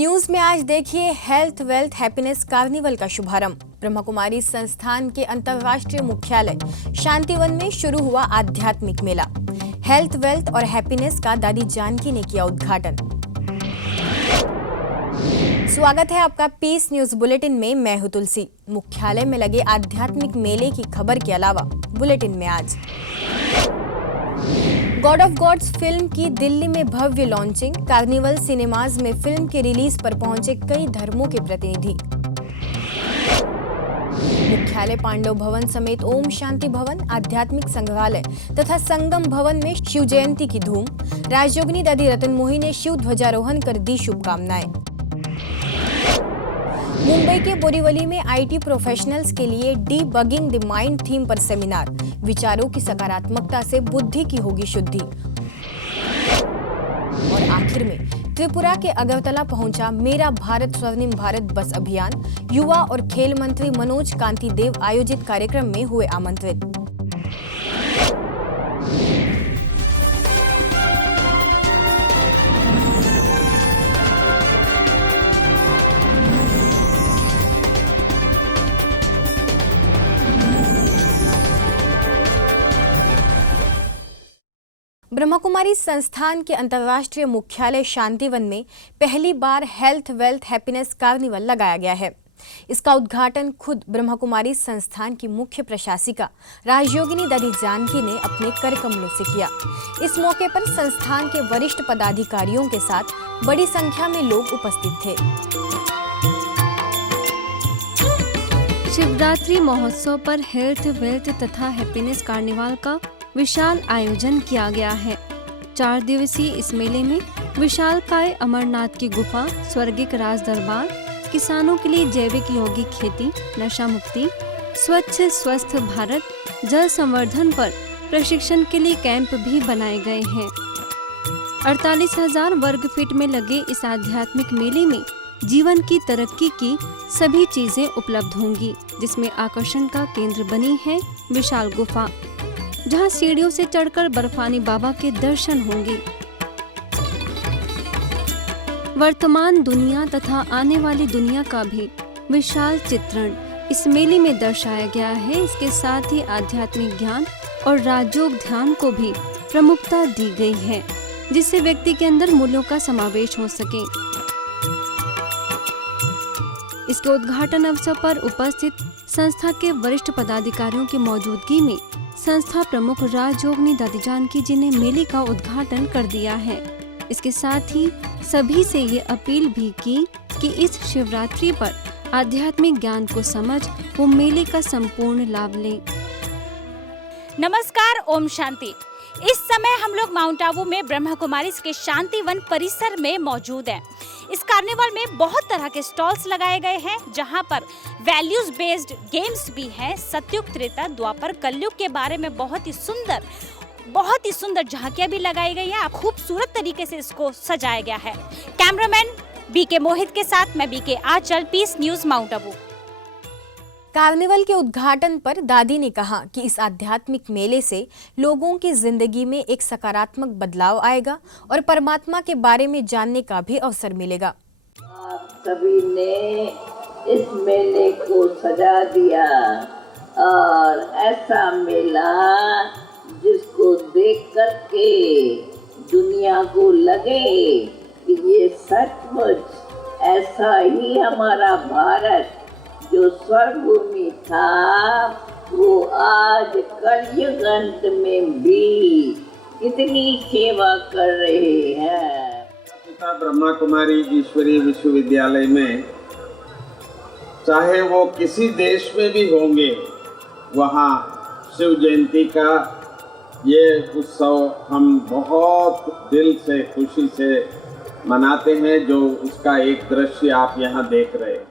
News में आज देखिए हेल्थ वेल्थ हैप्पीनेस कार्निवल का शुभारंभ। ब्रह्मा कुमारी संस्थान के अंतर्राष्ट्रीय मुख्यालय शांतिवन में शुरू हुआ आध्यात्मिक मेला। हेल्थ वेल्थ और हैप्पीनेस का दादी जानकी ने किया उद्घाटन। स्वागत है आपका पीस न्यूज बुलेटिन में। मैं हूं तुलसी। मुख्यालय में लगे आध्यात्मिक मेले की खबर के अलावा बुलेटिन में आज गॉड ऑफ गॉड्स फिल्म की दिल्ली में भव्य लॉन्चिंग। कार्निवल सिनेमाज में फिल्म के रिलीज पर पहुंचे कई धर्मों के प्रतिनिधि। मुख्यालय पांडव भवन समेत ओम शांति भवन, आध्यात्मिक संग्रहालय तथा संगम भवन में शिव जयंती की धूम। राजयोगिनी दादी रतन मोही ने शिव ध्वजारोहण कर दी शुभकामनाएं। मुंबई के बोरीवली में आईटी प्रोफेशनल्स के लिए डीबगिंग द माइंड थीम पर सेमिनार। विचारों की सकारात्मकता से बुद्धि की होगी शुद्धि। और आखिर में त्रिपुरा के अगरतला पहुंचा मेरा भारत स्वर्णिम भारत बस अभियान। युवा और खेल मंत्री मनोज कांति देव आयोजित कार्यक्रम में हुए आमंत्रित। ब्रह्मा कुमारी संस्थान के अंतर्राष्ट्रीय मुख्यालय शांतिवन में पहली बार हेल्थ वेल्थ हैप्पीनेस कार्निवल लगाया गया है। इसका उद्घाटन खुद ब्रह्मा कुमारी संस्थान की मुख्य प्रशासिका राजयोगिनी दादी जानकी ने अपने कर कमलों से किया। इस मौके पर संस्थान के वरिष्ठ पदाधिकारियों के साथ बड़ी संख्या में लोग उपस्थित थे। शिवरात्रि महोत्सव पर हेल्थ वेल्थ तथा हैप्पीनेस कार्निवाल का विशाल आयोजन किया गया है। 4 दिवसीय इस मेले में विशालकाय अमरनाथ की गुफा, स्वर्गिक राज दरबार, किसानों के लिए जैविक यौगिक खेती, नशा मुक्ति, स्वच्छ स्वस्थ भारत, जल संवर्धन पर प्रशिक्षण के लिए कैंप भी बनाए गए हैं। 48,000 वर्ग फीट में लगे इस आध्यात्मिक मेले में जीवन की तरक्की की सभी चीजें उपलब्ध होंगी, जिसमें आकर्षण का केंद्र बनी है विशाल गुफा, जहां सीढ़ियों से चढ़कर बर्फानी बाबा के दर्शन होंगे। वर्तमान दुनिया तथा आने वाली दुनिया का भी विशाल चित्रण इस मेले में दर्शाया गया है। इसके साथ ही आध्यात्मिक ज्ञान और राजयोग ध्यान को भी प्रमुखता दी गई है, जिससे व्यक्ति के अंदर मूल्यों का समावेश हो सके। इसके उद्घाटन अवसर पर उपस्थित संस्था के वरिष्ठ पदाधिकारियों की मौजूदगी में संस्था प्रमुख राजयोगिनी दादी जानकी जी ने मेले का उद्घाटन कर दिया है। इसके साथ ही सभी से ये अपील भी की कि इस शिवरात्रि पर आध्यात्मिक ज्ञान को समझ वो मेले का संपूर्ण लाभ लें। नमस्कार, ओम शांति। इस समय हम लोग माउंट आबू में ब्रह्मा कुमारी के शांतिवन परिसर में मौजूद हैं। इस कार्निवल में बहुत तरह के स्टॉल्स लगाए गए हैं, जहां पर वैल्यूज बेस्ड गेम्स भी हैं। सतयुग, त्रेता, द्वापर, कलयुग के बारे में बहुत ही सुंदर झांकियां भी लगाई गई हैं। खूबसूरत तरीके से इसको सजाया गया है। कैमरामैन बीके मोहित के साथ मैं B K Aanchal, peace news Mount Abu. Carnival के उद्घाटन पर दादी ने कहा कि इस आध्यात्मिक मेले से लोगों की जिंदगी में एक सकारात्मक बदलाव आएगा और परमात्मा के बारे में जानने का भी अवसर मिलेगा। आप सभी ने इस मेले को सजा दिया और ऐसा मेला जिसको देख करके दुनिया को लगे कि ये सचमुच ऐसा ही हमारा भारत जो स्वर्ग भूमि था, वो आज कलयुग अंत में भी कितनी सेवा कर रहे हैं। पिता ब्रह्मा कुमारी ईश्वरीय विश्वविद्यालय में चाहे वो किसी देश में भी होंगे, वहाँ शिव जयंती का ये उत्सव हम बहुत दिल से खुशी से मनाते हैं, जो उसका एक दृश्य आप यहाँ देख रहे हैं।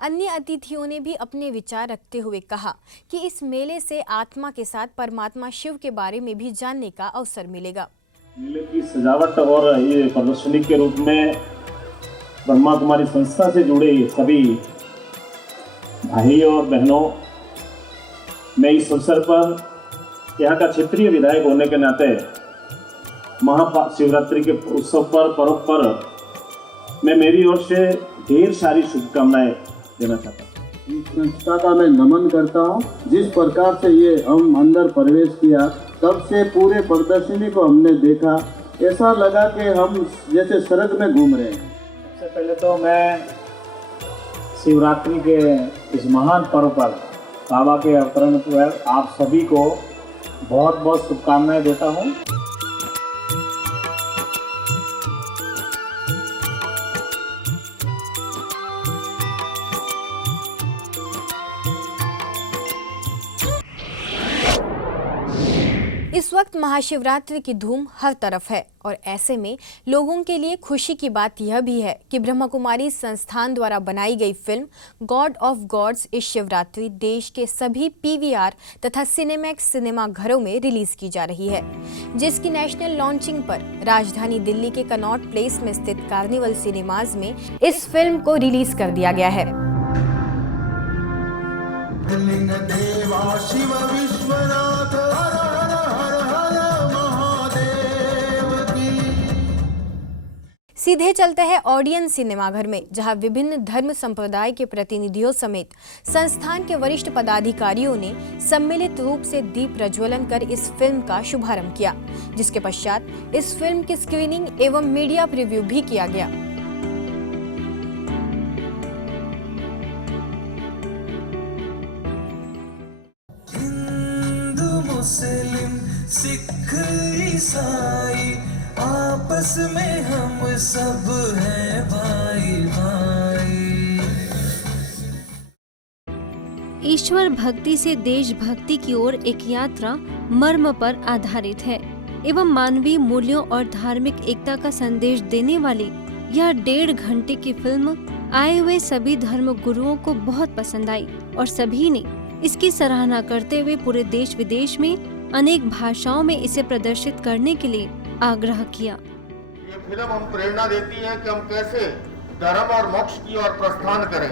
अन्य अतिथियों ने भी अपने विचार रखते हुए कहा कि इस मेले से आत्मा के साथ परमात्मा शिव के बारे में भी जानने का अवसर मिलेगा। मेले की सजावट और ये प्रदर्शनी के रूप में ब्रह्मा कुमारी संस्था से जुड़े सभी भाई और बहनों, मैं इस अवसर पर यहाँ का क्षेत्रीय विधायक होने के नाते महाशिवरात्रि के उत्सव पर पर्व पर मैं मेरी ओर से ढेर सारी शुभकामनाएं देना चाहता हूँ। इस संस्था का मैं नमन करता हूँ। जिस प्रकार से ये हम अंदर प्रवेश किया, तब से पूरे प्रदर्शनी को हमने देखा, ऐसा लगा कि हम जैसे स्वर्ग में घूम रहे हैं। सबसे पहले तो मैं शिवरात्रि के इस महान पर्व पर बाबा के अवतरण पर आप सभी को बहुत बहुत शुभकामनाएं देता हूँ। इस वक्त महाशिवरात्रि की धूम हर तरफ है और ऐसे में लोगों के लिए खुशी की बात यह भी है कि ब्रह्मा कुमारी संस्थान द्वारा बनाई गई फिल्म गॉड ऑफ गॉड्स इस शिवरात्रि देश के सभी पीवीआर तथा सिनेमैक्स सिनेमा घरों में रिलीज की जा रही है, जिसकी नेशनल लॉन्चिंग पर राजधानी दिल्ली के कनॉट प्लेस में स्थित कार्निवल सिनेमाज में इस फिल्म को रिलीज कर दिया गया है। शिव विश्वनाथ हर हर हर हर महादेव की। सीधे चलते हैं ऑडियंस सिनेमाघर में, जहां विभिन्न धर्म संप्रदाय के प्रतिनिधियों समेत संस्थान के वरिष्ठ पदाधिकारियों ने सम्मिलित रूप से दीप प्रज्वलन कर इस फिल्म का शुभारंभ किया, जिसके पश्चात इस फिल्म की स्क्रीनिंग एवं मीडिया प्रीव्यू भी किया गया। मुस्लिम सिख ईसाई आपस में हम सब हैं भाई भाई। ईश्वर भक्ति से देशभक्ति की ओर एक यात्रा मर्म पर आधारित है एवं मानवीय मूल्यों और धार्मिक एकता का संदेश देने वाली यह 1.5 घंटे की फिल्म आए हुए सभी धर्म गुरुओं को बहुत पसंद आई और सभी ने इसकी सराहना करते हुए पूरे देश विदेश में अनेक भाषाओं में इसे प्रदर्शित करने के लिए आग्रह किया। ये फिल्म हम प्रेरणा देती है कि हम कैसे धर्म और मोक्ष की ओर प्रस्थान करें।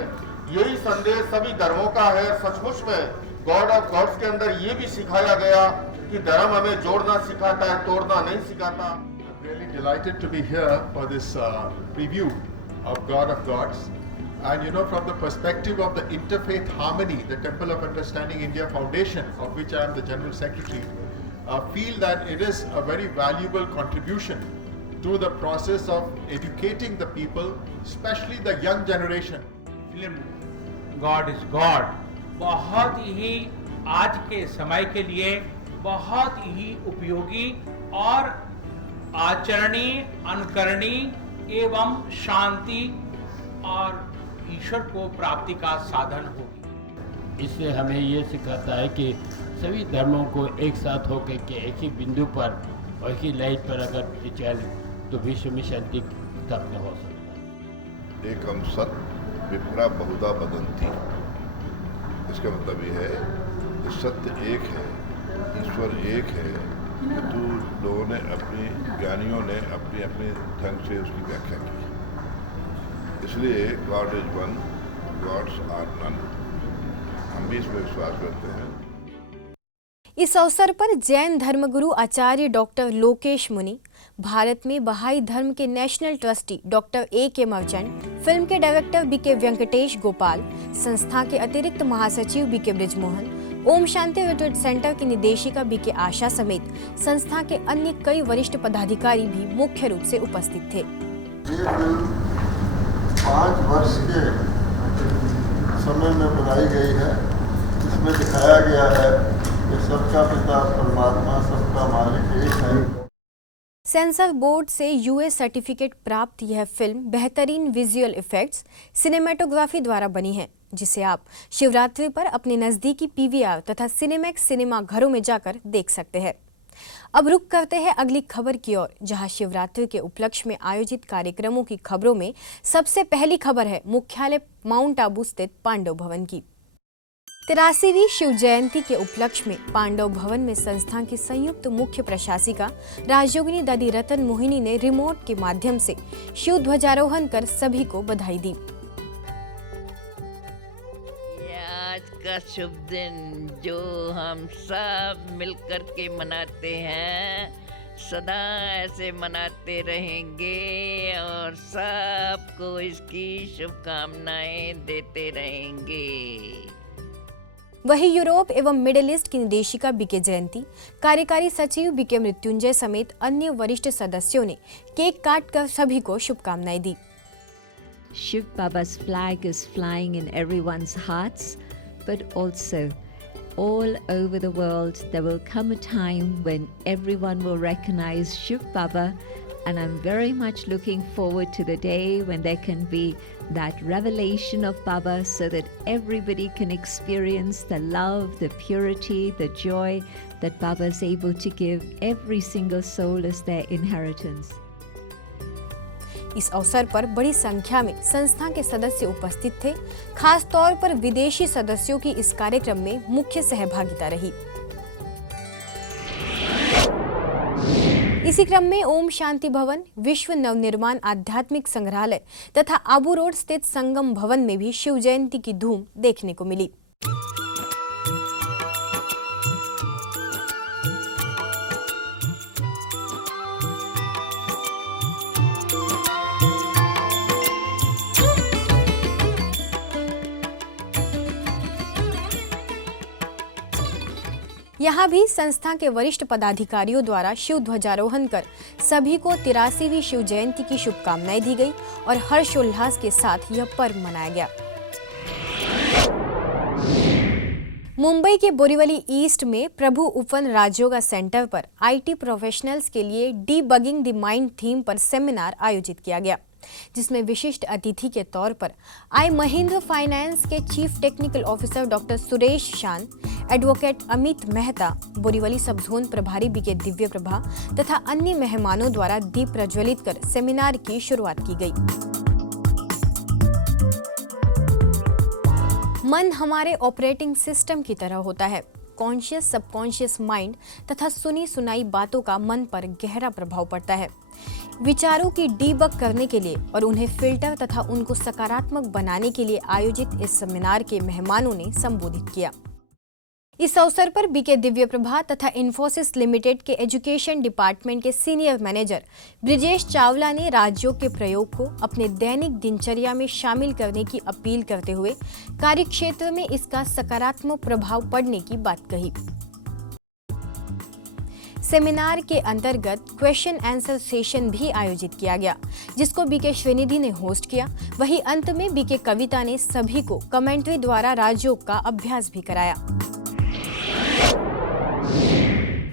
यही संदेश सभी धर्मों का है। सचमुच में गॉड ऑफ गॉड्स के अंदर ये भी सिखाया गया कि धर्म हमें जोड़ना सिखाता है, तोड़ना नहीं सिखाता। Really delighted to be here for this preview of God of Gods. And you know, from the perspective of the Interfaith Harmony, the Temple of Understanding India Foundation, of which I am the General Secretary, feel that it is a very valuable contribution to the process of educating the people, especially the young generation. Film God is God बहुत ही आज के समय के लिए बहुत ही उपयोगी और आचरणीय, अनुकरणीय एवं शांति और ईश्वर को प्राप्ति का साधन होगी। इससे हमें ये सिखाता है कि सभी धर्मों को एक साथ होकर के एक ही बिंदु पर और एक ही लाइन पर अगर चले तो विश्व में शांति स्थापना हो सकता है। एकम सत विप्रा बहुधा वदन्ति। इसका मतलब ये है कि सत्य एक है, ईश्वर एक है, तो लोगों ने अपनी ज्ञानियों ने अपनी अपने ढंग से उसकी व्याख्या की। इसलिए God is one, gods are none. हम भी इसमें विश्वास करते हैं। इस अवसर पर जैन धर्मगुरु आचार्य डॉक्टर लोकेश मुनि, भारत में बहाई धर्म के national trustee doctor A.K. Merchant, film के डायरेक्टर B.K. वेंकटेश गोपाल, संस्था के अतिरिक्त महासचिव B.K. Brijmohan, Om Shanti retreat centre की निदेशिका B.K. आशा समेत संस्था के अन्य कई वरिष्ठ पदाधिकारी भी मुख्य रूप से उपस्थित थे। 5 वर्ष के समय में बनाई गई है। इसमें दिखाया गया है कि सबका पिता परमात्मा, सबका मालिक एक है। सेंसर बोर्ड से यूएस सर्टिफिकेट प्राप्त यह फिल्म बेहतरीन विजुअल इफेक्ट्स, सिनेमेटोग्राफी द्वारा बनी है, जिसे आप शिवरात्रि पर अपने नज़दीकी पीवीआर तथा सिनेमैक्स सिनेमा घरों में जाकर देख सकते हैं। अब रुक करते हैं अगली खबर की ओर, जहां शिवरात्रि के उपलक्ष्य में आयोजित कार्यक्रमों की खबरों में सबसे पहली खबर है मुख्यालय माउंट आबू स्थित पांडव भवन की। 83वीं शिव जयंती के उपलक्ष्य में पांडव भवन में संस्था की संयुक्त मुख्य प्रशासिका राजयोगिनी दादी रतन मोहिनी ने रिमोट के माध्यम से शिव ध्वजारोहण कर सभी को बधाई दी। आज का शुभ दिन जो हम सब मिलकर के मनाते हैं, सदा ऐसे मनाते रहेंगे और सबको इसकी शुभकामनाएं देते रहेंगे। वहीं यूरोप एवं मिडिल ईस्ट की निदेशिका बीके जयंती, कार्यकारी सचिव बीके मृत्युंजय समेत अन्य वरिष्ठ सदस्यों ने केक काटकर सभी को शुभकामनाएं दी। Shiv Baba's flag is flying in everyone's hearts, but also all over the world there will come a time when everyone will recognize Shiv Baba, and I'm very much looking forward to the day when there can be that revelation of Baba so that everybody can experience the love, the purity, the joy that Baba is able to give every single soul as their inheritance. इस अवसर पर बड़ी संख्या में संस्था के सदस्य उपस्थित थे। खास तौर पर विदेशी सदस्यों की इस कार्यक्रम में मुख्य सहभागिता रही। इसी क्रम में ओम शांति भवन, विश्व नवनिर्माण आध्यात्मिक संग्रहालय तथा आबू रोड स्थित संगम भवन में भी शिव जयंती की धूम देखने को मिली। यहाँ भी संस्था के वरिष्ठ पदाधिकारियों द्वारा शिव ध्वजारोहण कर सभी को 83वीं शिव जयंती की शुभकामनाएं दी गई और हर्षोल्लास के साथ यह पर्व मनाया गया। मुंबई के बोरीवली ईस्ट में प्रभु उपवन राजयोगा सेंटर पर आईटी प्रोफेशनल्स के लिए डीबगिंग द माइंड थीम पर सेमिनार आयोजित किया गया, जिसमें विशिष्ट अतिथि के तौर पर आई महिंद्रा फाइनेंस के chief technical officer doctor Suresh शान, एडवोकेट अमित मेहता, बोरीवली सब जोन प्रभारी बीके दिव्य प्रभा तथा अन्य मेहमानों द्वारा दीप प्रज्वलित कर सेमिनार की शुरुआत की गई। मन हमारे ऑपरेटिंग सिस्टम की तरह होता है। कॉन्शियस सबकॉन्शियस माइंड तथा सुनी सुनाई बातों का मन पर गहरा प्रभाव पड़ता है। विचारों की डीबग करने के लिए और उन्हें फिल्टर तथा उनको सकारात्मक बनाने के लिए आयोजित इस सेमिनार के मेहमानों ने संबोधित किया। इस अवसर पर बीके दिव्य प्रभा तथा इन्फोसिस लिमिटेड के एजुकेशन डिपार्टमेंट के सीनियर मैनेजर ब्रिजेश चावला ने राज्यों के प्रयोग को अपने दैनिक दिनचर्या में शामिल करने की अपील करते हुए कार्यक्षेत्र में इसका सकारात्मक प्रभाव पड़ने की बात कही। सेमिनार के अंतर्गत क्वेश्चन आंसर सेशन भी आयोजित किया गया, जिसको बीके श्रीनिधि ने होस्ट किया। वहीं अंत में बीके कविता ने सभी को कमेंट्री द्वारा राजयोग का अभ्यास भी कराया।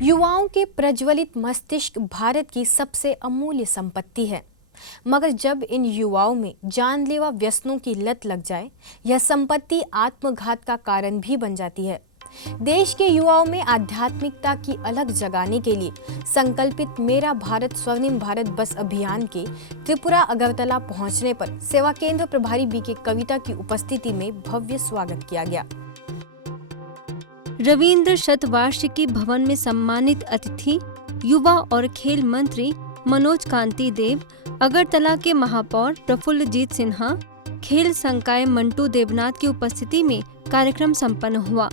युवाओं के प्रज्वलित मस्तिष्क भारत की सबसे अमूल्य संपत्ति है, मगर जब इन युवाओं में जानलेवा व्यसनों की लत लग जाए, यह संपत्ति आत्मघात का कारण भी बन जाती है। देश के युवाओं में आध्यात्मिकता की अलग जगाने के लिए संकल्पित मेरा भारत स्वर्णिम भारत बस अभियान के त्रिपुरा अगरतला पहुंचने पर सेवा केंद्र प्रभारी बीके कविता की उपस्थिति में भव्य स्वागत किया गया। रविंद्र शतवार्षिकी भवन में सम्मानित अतिथि युवा और खेल मंत्री मनोज कांति देव, अगरतला के महापौर प्रफुल्लजीत सिन्हा, खेल संकाय मंटू देवनाथ की उपस्थिति में कार्यक्रम संपन्न हुआ।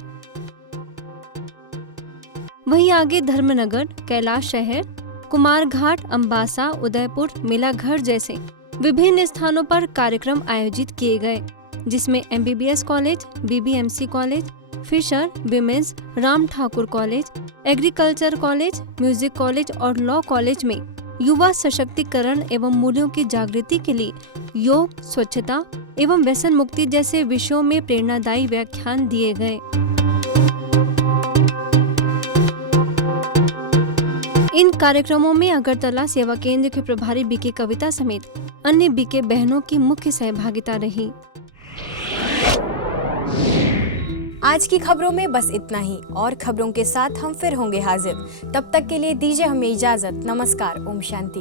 वहीं आगे धर्मनगर, कैलाश शहर, कुमारघाट, अंबासा, उदयपुर, मेलाघर जैसे विभिन्न स्थानों पर कार्यक्रम आयोजित किए गए, जिसमें MBBS college, BBMC college, fisher, women's, Ram Thakur college, agriculture college, music college और लॉ कॉलेज में युवा सशक्तिकरण एवं मूल्यों की जागृति के लिए योग, स्वच्छता एवं व्यसन मुक्ति जैसे विषयों में प्रेरणादायी व्याख्यान दिए गए। इन कार्यक्रमों में अगरतला सेवा केंद्र के प्रभारी बीके कविता समेत अन्य बीके बहनों की मुख्य सहभागिता रही। आज की खबरों में बस इतना ही। और खबरों के साथ हम फिर होंगे हाजिर। तब तक के लिए दीजिए हमें इजाजत। नमस्कार। ओम शांति।